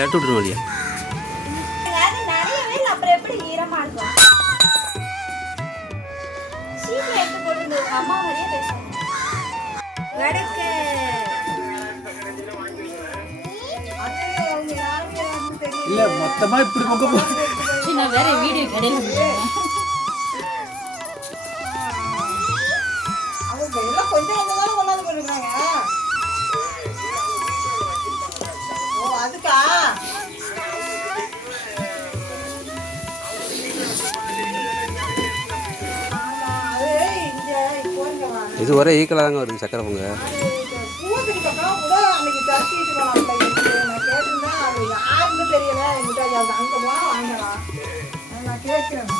எடுத்து விட்டுருவோம் இல்லையா? அப்புறம் எப்படி ஈரமா இருக்கும்? சீக்கிரம் எடுத்து போட்டு அம்மா மாதிரியே பேசுறாங்க. வடக்கு இல்ல மொத்தமா இப்படி பொங்க போகுது. நான் வேற வீடியோ கிடையாது. அவங்க எல்லாம் கொஞ்சம் கொஞ்சமா கொண்டாந்து போட்டுருக்காங்க. ஓ அதுக்கா? இது ஒரே ஈக்குவலாக தாங்க வருது சக்கரை பொங்க. தெரியல அங்க போனா வாங்கலாம். நான் கேட்கிறேன்.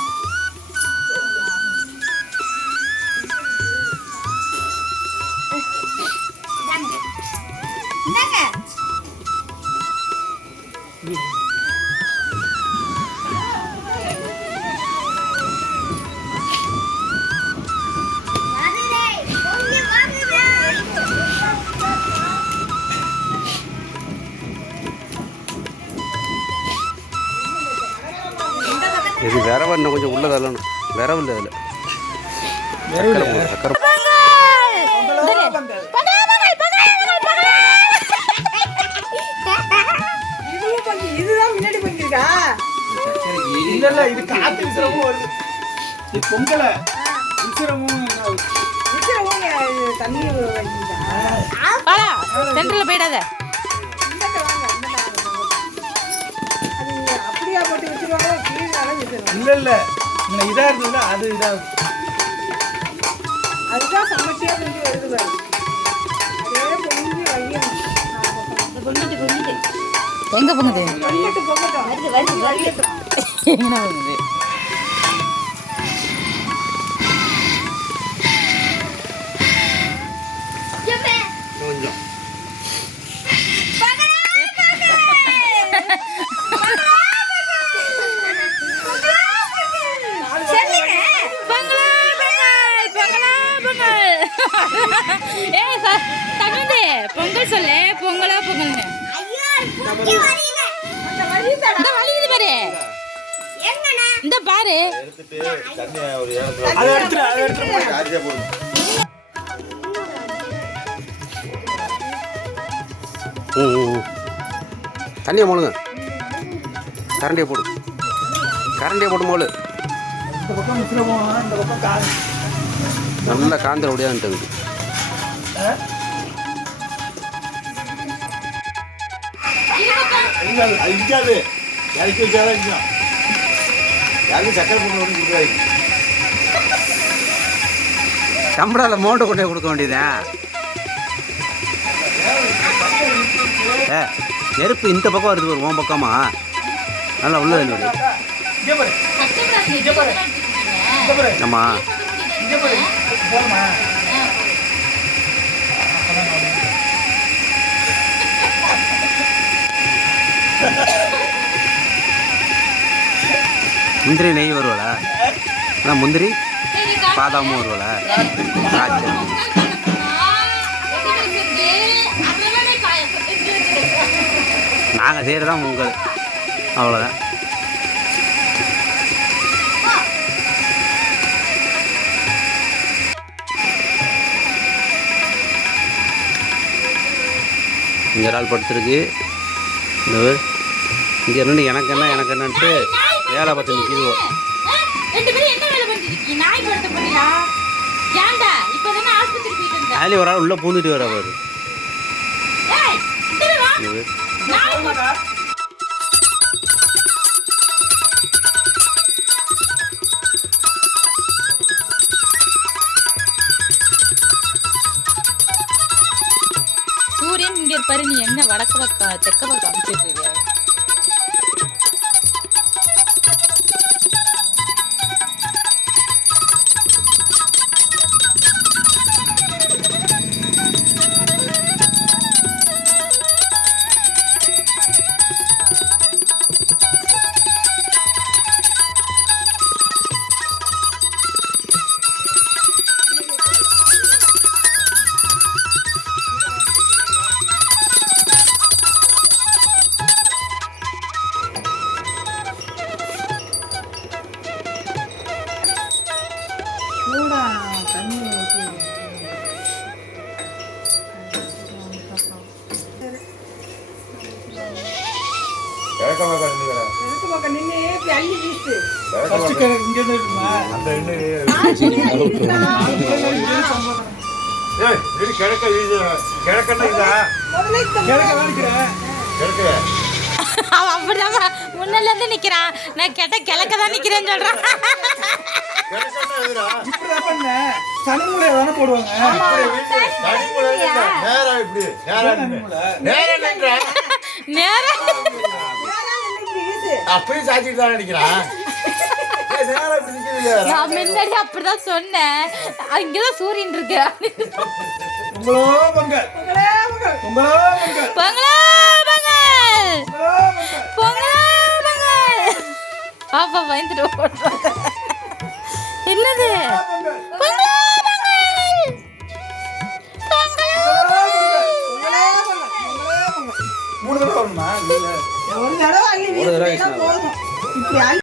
இது விரவ இன்னும் கொஞ்சம் உள்ள தள்ளணும். விரவு இல்லை அதில். சக்கரை இதுதான் முன்னாடி பண்ணிருக்கா? இல்ல இது காத்து விசிறமும் வருது. இது பொங்கல விசிறமும் தண்ணி சென்டர்ல போயிடாத. அப்படியா போட்டு வச்சிருவாங்க. இல்ல இதா இருந்ததுன்னா அது இதா அதுதான் சமச்சியா செஞ்சு வருது பாரு. அதே பொங்கி வையணும். எங்க பொங்குது? பொங்கட்டும் வருது. எங்க பொங்குது? கொஞ்சம் பொங்கல் சொல்லு. பொங்கலா பொங்கல்னு இந்த பாரு. தண்ணியை போடுங்க. கரண்டியை போடு. கரண்டியை போடும் போது இந்த பக்கம் விசிறமும் இந்த பக்கம் காது நல்லா காந்திர முடியாதுன்ட்டு. அஞ்சாது இறக்கி வச்சாதான் யாருக்கும் சக்கரை பொங்கல் ஒன்று கொடுக்காது. கம்படாவில் மோட்டை கொண்டே கொடுக்க வேண்டியதான். நெருப்பு இந்த பக்கம் வருது ஒரு உன் பக்கமா நல்லா உள்ளது இல்லை. ஆமா முந்திரி நெய் வருவாளா? ஆனால் முந்திரி பாதாமும் வருவாளா? நாங்கள் செய்கிறதான் பொங்கல், அவ்வளோதான். இங்கே நாள் படுத்துருக்கு. இந்த இங்கே இருந்து எனக்கு என்னன்ட்டு வேலை பார்த்து நிற்கிடுவோம். அதுலேயும் ஒரு ஆள் உள்ளே பூந்துட்டு வர பாரு. சூரியன் இங்க இருப்பாரு. நீ என்ன வடக்கு பக்கம் தெக்க பக்கம் அமைச்சிட்டு இருக்க? இப்படி அள்ளி வீசு. ஃபர்ஸ்ட் இங்க இருந்து இருக்குமா? அந்த எண்ணெய் ஏய், இது கிழக்க வீசு. கிழக்கன்னா இதா? முதல்ல இந்த கிழக்க தான் நிக்கிறேன். கிழக்கு அவன் அப்படிதான் முன்னால இருந்து நிக்கிறான். நான் கேட்ட கிழக்க தான் நிக்கிறேன்னு சொல்றான். கிழக்குன்னா எதுடா? இப்படிதான் பண்ணேன். சனிமூலையை தானே போடுவாங்க. தனிமூலை இல்ல. நேரா இப்படி நேரா நின்னு. நேரா நின்றா நேரம் நேரா நின்னு இப்படி வீசு. அப்பயும் சாச்சிட்டு தான் நினைக்கிறான். நேரா இப்படி நிக்கிறது. நான் முன்னாடி அப்படிதான் சொன்னேன். இங்கதான் சூரியன் இருக்கு. உங்களோ பொங்கல். உங்களே உங்கள். உங்களோ பொங்கல். பொங்கலோ பொங்கல், உங்களோ பொங்கல். பொங்கலோ பொங்கல். பாப்பா பயந்துட்டு ஓடுறாங்க. என்னது? பொங்கல். பொங்கலோ பொங்கல், பொங்கலோ உங்களே உங்கள். உங்களே உங்கள். 3 தடவை வரணுமா? இல்ல. ஒரு தடவை அள்ளி ஒரு தடவை வீசினா வீசினா போதும். இப்படி அள்ளி